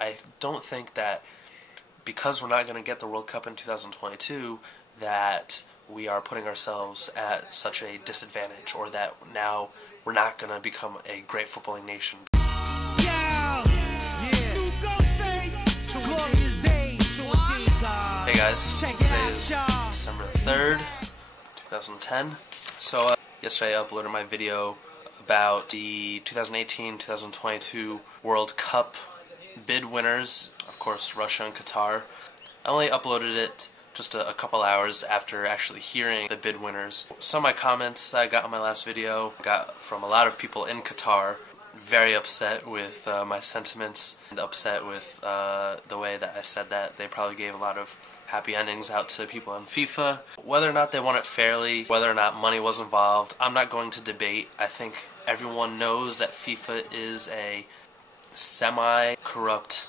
I don't think that because we're not going to get the World Cup in 2022 that we are putting ourselves at such a disadvantage, or that now we're not going to become a great footballing nation. Hey guys, today is December 3rd, 2010. So yesterday I uploaded my video about the 2018-2022 World Cup bid winners, of course Russia and Qatar. I only uploaded it just a couple hours after actually hearing the bid winners. Some of my comments that I got on my last video got from a lot of people in Qatar, very upset with my sentiments and upset with the way that I said that. They probably gave a lot of happy endings out to people in FIFA. Whether or not they won it fairly, whether or not money was involved, I'm not going to debate. I think everyone knows that FIFA is a semi-corrupt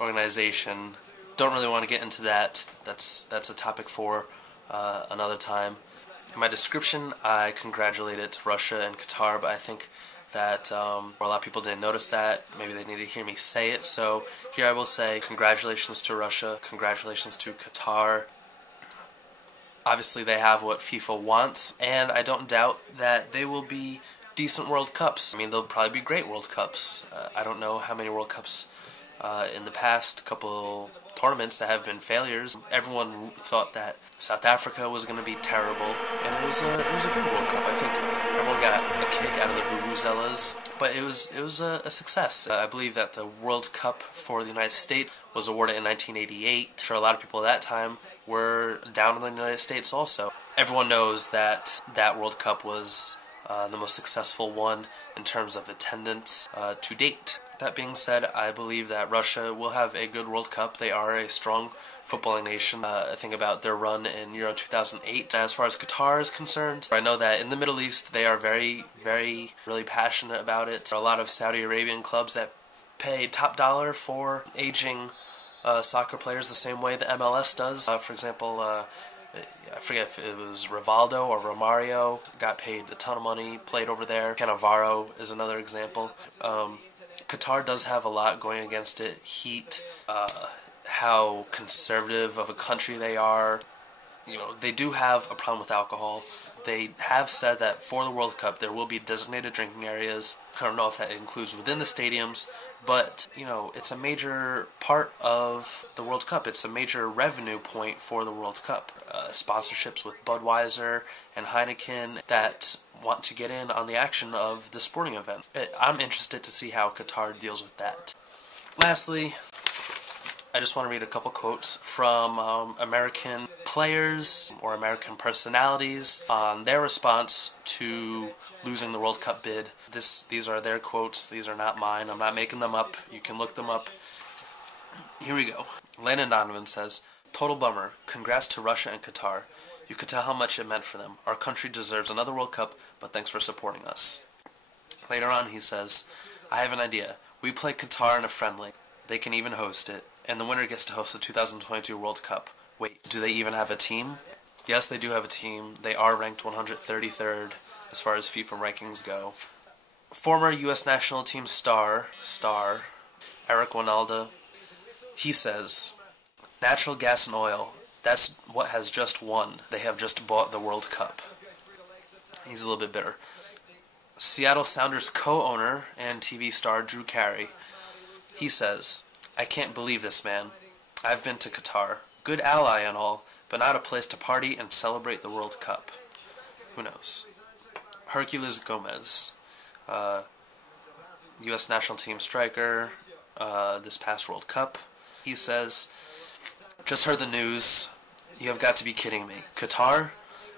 organization. Don't really want to get into that. That's a topic for another time. In my description, I congratulated Russia and Qatar, but I think that a lot of people didn't notice that. Maybe they need to hear me say it. So here I will say congratulations to Russia, congratulations to Qatar. Obviously they have what FIFA wants, and I don't doubt that they will be decent World Cups. I mean, they'll probably be great World Cups. I don't know how many World Cups in the past couple tournaments that have been failures. Everyone thought that South Africa was going to be terrible, and it was a good World Cup. I think everyone got a kick out of the vuvuzelas, but it was a success. I believe that the World Cup for the United States was awarded in 1988. For a lot of people at that time, were down in the United States also. Everyone knows that that World Cup was the most successful one in terms of attendance to date. That being said, I believe that Russia will have a good World Cup. They are a strong footballing nation. I think about their run in Euro 2008. As far as Qatar is concerned, I know that in the Middle East they are really passionate about it. There are a lot of Saudi Arabian clubs that pay top dollar for aging soccer players the same way the MLS does. For example, I forget if it was Rivaldo or Romario, got paid a ton of money, played over there. Cannavaro is another example. Qatar does have a lot going against it. Heat, how conservative of a country they are. You know, they do have a problem with alcohol. They have said that for the World Cup there will be designated drinking areas. I don't know if that includes within the stadiums, but, you know, it's a major part of the World Cup. It's a major revenue point for the World Cup. Sponsorships with Budweiser and Heineken that want to get in on the action of the sporting event. I'm interested to see how Qatar deals with that. Lastly, I just want to read a couple quotes from American players or American personalities on their response to losing the World Cup bid. These are their quotes. These are not mine. I'm not making them up. You can look them up. Here we go. Landon Donovan says, "Total bummer. Congrats to Russia and Qatar. You could tell how much it meant for them. Our country deserves another World Cup, but thanks for supporting us." Later on he says, "I have an idea. We play Qatar in a friendly. They can even host it, and the winner gets to host the 2022 World Cup. Wait, do they even have a team?" Yes, they do have a team. They are ranked 133rd as far as FIFA rankings go. Former U.S. national team star Eric Winalda, he says, "Natural gas and oil, that's what has just won. They have just bought the World Cup." He's a little bit bitter. Seattle Sounders co-owner and TV star Drew Carey, he says, "I can't believe this, man. I've been to Qatar. Good ally and all, but not a place to party and celebrate the World Cup." Who knows? Herculez Gomez, U.S. national team striker, this past World Cup, he says, "Just heard the news. You have got to be kidding me. Qatar?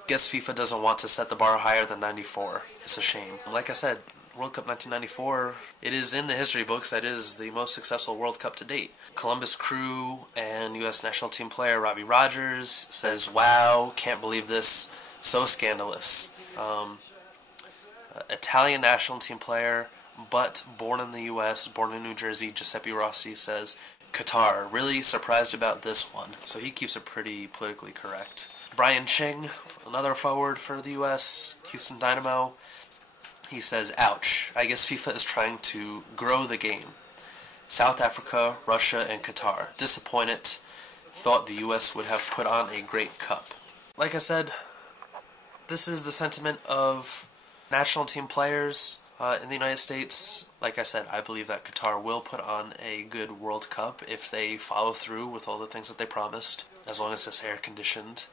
Guess FIFA doesn't want to set the bar higher than 94. It's a shame." Like I said, World Cup 1994, it is in the history books. That is the most successful World Cup to date. Columbus Crew and U.S. national team player Robbie Rogers says, "Wow, can't believe this. So scandalous." Italian national team player, but born in the U.S., born in New Jersey, Giuseppe Rossi says, "Qatar, really surprised about this one." So he keeps it pretty politically correct. Brian Ching, another forward for the U.S., Houston Dynamo, he says, "Ouch, I guess FIFA is trying to grow the game. South Africa, Russia, and Qatar. Disappointed. Thought the U.S. would have put on a great cup. Like I said, this is the sentiment of national team players in the United States. Like I said, I believe that Qatar will put on a good World Cup if they follow through with all the things that they promised, as long as it's air-conditioned.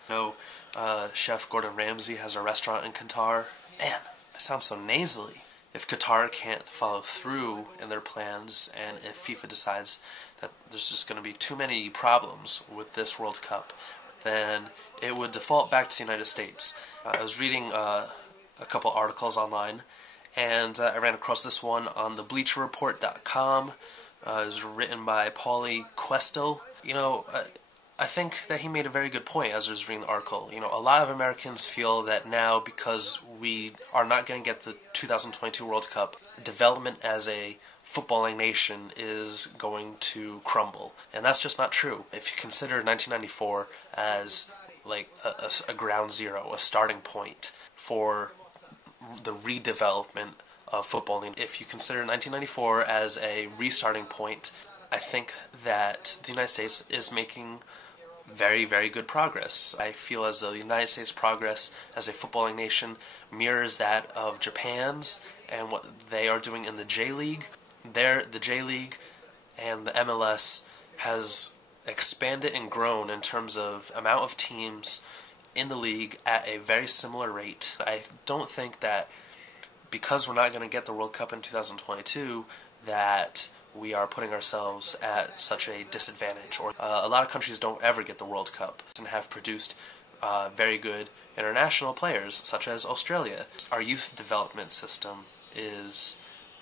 Chef Gordon Ramsay has a restaurant in Qatar. Man, that sounds so nasally. If Qatar can't follow through in their plans, and if FIFA decides that there's just going to be too many problems with this World Cup, then it would default back to the United States. I was reading a couple articles online, and I ran across this one on the BleacherReport.com. It was written by Paulie Questel. I think that he made a very good point as I was reading the article. A lot of Americans feel that now, because we are not going to get the 2022 World Cup, development as a footballing nation is going to crumble. And that's just not true. If you consider 1994 as like a ground zero, a starting point for the redevelopment of footballing, if you consider 1994 as a restarting point, I think that the United States is making very, very good progress. I feel as though the United States' progress as a footballing nation mirrors that of Japan's and what they are doing in the J-League. The J-League and the MLS has expanded and grown in terms of amount of teams in the league at a very similar rate. I don't think that because we're not going to get the World Cup in 2022 that we are putting ourselves at such a disadvantage. Or a lot of countries don't ever get the World Cup and have produced very good international players, such as Australia. Our youth development system is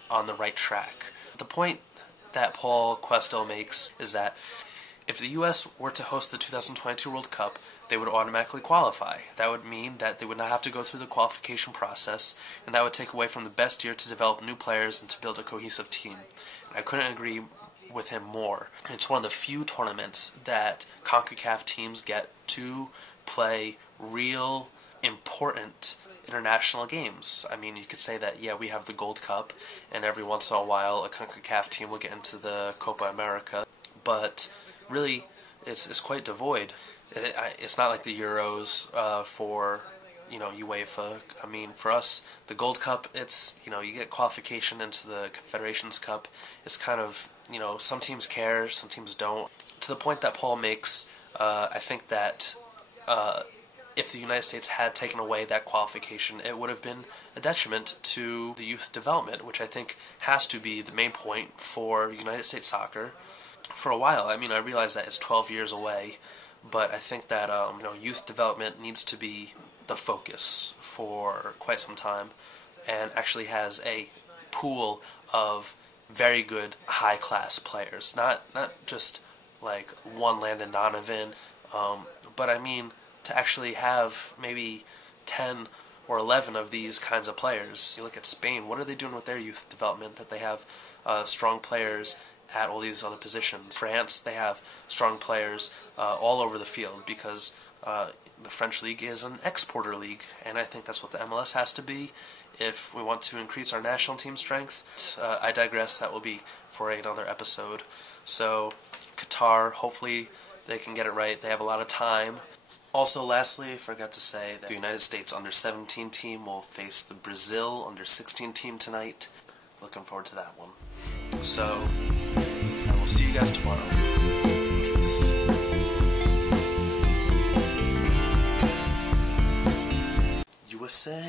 on the right track. The point that Paul Questel makes is that if the U.S. were to host the 2022 World Cup, they would automatically qualify. That would mean that they would not have to go through the qualification process, and that would take away from the best year to develop new players and to build a cohesive team. And I couldn't agree with him more. It's one of the few tournaments that CONCACAF teams get to play real important international games. I mean, you could say that, yeah, we have the Gold Cup, and every once in a while a CONCACAF team will get into the Copa America, but really, it's quite devoid. It's not like the Euros for UEFA. I mean, for us, the Gold Cup, it's you get qualification into the Confederations Cup. It's kind of some teams care, some teams don't. To the point that Paul makes, I think that if the United States had taken away that qualification, it would have been a detriment to the youth development, which I think has to be the main point for United States soccer. For a while, I mean, I realize that it's 12 years away, but I think that youth development needs to be the focus for quite some time, and actually has a pool of very good, high-class players. Not just like one Landon Donovan, but I mean to actually have maybe 10 or 11 of these kinds of players. You look at Spain, what are they doing with their youth development that they have strong players at all these other positions? France, they have strong players all over the field because the French league is an exporter league, and I think that's what the MLS has to be if we want to increase our national team strength. I digress, that will be for another episode. So, Qatar, hopefully they can get it right. They have a lot of time. Also, lastly, I forgot to say that the United States under-17 team will face the Brazil under-16 team tonight. Looking forward to that one. So, I will see you guys tomorrow. Peace. USA.